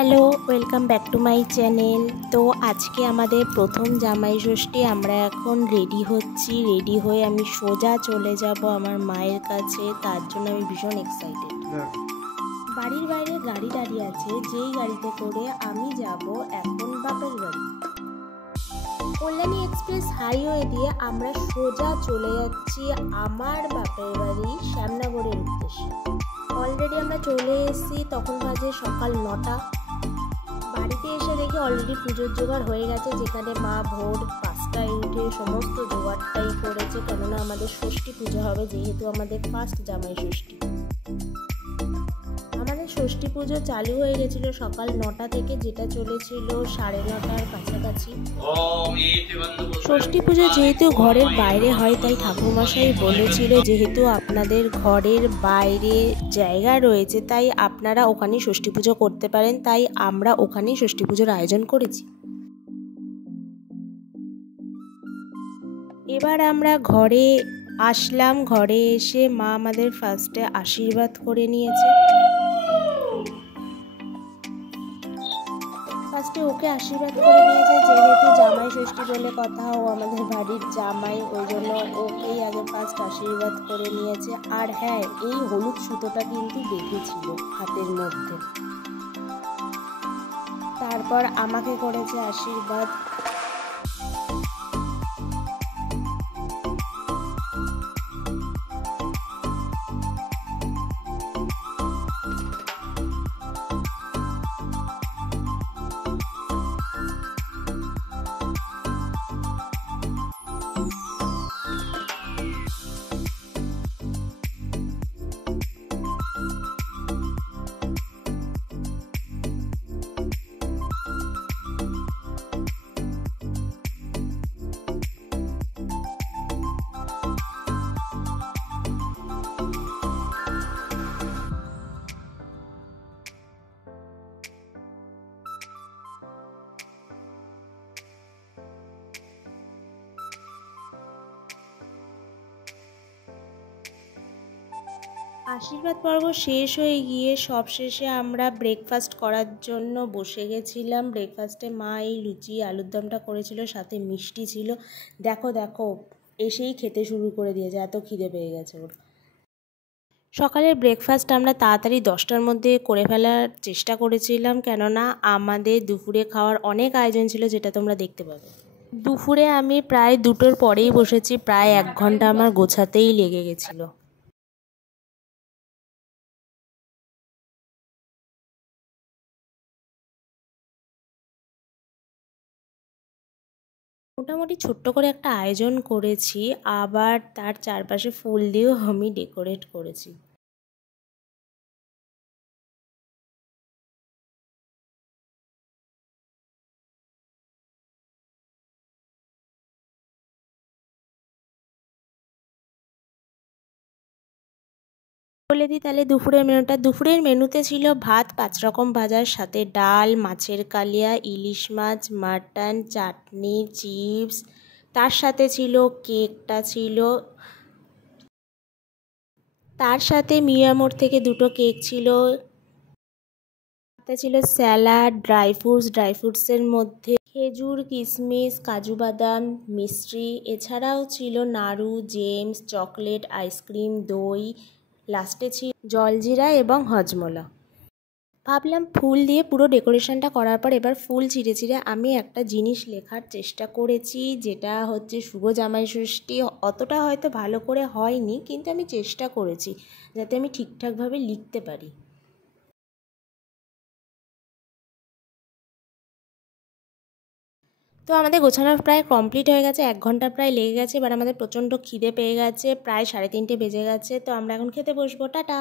Hello, welcome back to my channel. তো আজকে আমাদের প্রথম জামাই ষষ্ঠী। আমরা এখন রেডি হচ্ছি। রেডি হয়ে আমি সোজা চলে যাব আমার মায়ের কাছে। তার জন্য আমি ভীষণ এক্সাইটেড। বাড়ির বাইরে গাড়ি দাঁড়িয়ে আছে, যেই গাড়িতে করে আমি যাব এখন বাপের বাড়ি। কল্যাণী এক্সপ্রেস হাইওয়ে দিয়ে আমরা সোজা চলে যাচ্ছি আমার বাপের বাড়ি শ্যামনগরের উদ্দেশ্যে। অলরেডি আমরা চলে এসেছি, তখন বাজে সকাল 9টা। বাড়িতে এসে দেখি অলরেডি পুজোর জোগাড় হয়ে গেছে, যেখানে মা ভোর 5টায় উঠে সমস্ত জোগাড়টাই করেছে, কেননা আমাদের ষষ্ঠী পুজো হবে, যেহেতু আমাদের ফার্স্ট জামাই ষষ্ঠী। আমাদের ষষ্ঠী পুজো চালু হয়ে গেছিল সকাল 9টা থেকে, যেটা চলেছিল 9:30টার কাছাকাছি। ষষ্ঠী পুজো যেহেতু ঘরের বাইরে হয়, তাই ঠাকুরমশাই বলেছিল যেহেতু আপনাদের ঘরের বাইরে জায়গা রয়েছে, তাই আপনারা ওখানেই ষষ্ঠী পুজো করতে পারেন। তাই আমরা ওখানেই ষষ্ঠী পুজোর আয়োজন করেছি। এবার আমরা ঘরে আসলাম। ঘরে এসে মা আমাদের ফার্স্টে আশীর্বাদ করে নিয়েছে। ফার্স্টে ওকে আশীর্বাদ করে নিয়েছে, যেহেতু জামাই ষষ্ঠী বলে কথা, ও আমাদের বাড়ির জামাই, ওই জন্য ওকেই আগে ফার্স্ট আশীর্বাদ করে নিয়েছে। আর হ্যাঁ, এই হলুদ সুতোটা কিন্তু বেঁধেছিল হাতের মধ্যে। তারপর আমাকে করেছে আশীর্বাদ। আশীর্বাদ পর্ব শেষ হয়ে গিয়ে সবশেষে আমরা ব্রেকফাস্ট করার জন্য বসে গেছিলাম। ব্রেকফাস্টে মা এই লুচি আলুর দমটা করেছিল, সাথে মিষ্টি ছিল। দেখো দেখো, এসেই খেতে শুরু করে দিয়েছে, এত খিদে পেয়ে গেছে ওর। সকালের ব্রেকফাস্ট আমরা তাড়াতাড়ি 10টার মধ্যে করে ফেলার চেষ্টা করেছিলাম, কেননা আমাদের দুপুরে খাওয়ার অনেক আয়োজন ছিল, যেটা তোমরা দেখতে পাবে। দুপুরে আমি প্রায় 2টোর পরেই বসেছি, প্রায় 1 ঘন্টা আমার গোছাতেই লেগে গেছিলো। মোটামুটি ছোট্ট করে একটা আয়োজন করেছি, আবার তার চারপাশে ফুল দিয়েও আমি ডেকোরেট করেছি। বলে দিই তাহলে দুপুরের মেনুটা। দুপুরের মেনুতে ছিল ভাত, 5 রকম ভাজার সাথে ডাল, মাছের কালিয়া, ইলিশ মাছ, মাটন, চাটনি, চিপস। তার সাথে ছিল কেকটা ছিল, তার সাথে মিয়ামোর থেকে 2টো কেক ছিল। সাথে ছিল স্যালাড, ড্রাই ফ্রুটসের মধ্যে খেজুর, কিশমিশ, কাজু বাদাম, মিষ্টি। এছাড়াও ছিল নাড়ু, জেমস, চকলেট, আইসক্রিম, দই। লাস্টে ছিল জলজিরা এবং হজমোলা। ভাবলাম ফুল দিয়ে পুরো ডেকোরেশনটা করার পর এবার ফুল ছিঁড়ে ছিঁড়ে আমি একটা জিনিস লেখার চেষ্টা করেছি, যেটা হচ্ছে শুভ জামাই ষষ্ঠী। অতটা হয়তো ভালো করে হয়নি, কিন্তু আমি চেষ্টা করেছি যাতে আমি ঠিকঠাকভাবে লিখতে পারি। তো আমাদের গোছানো প্রায় কমপ্লিট হয়ে গেছে, 1 ঘন্টা প্রায় লেগে গেছে। এবার আমাদের প্রচণ্ড খিদে পেয়ে গেছে, প্রায় 3:30 বেজে গেছে। তো আমরা এখন খেতে বসবো। টাটা।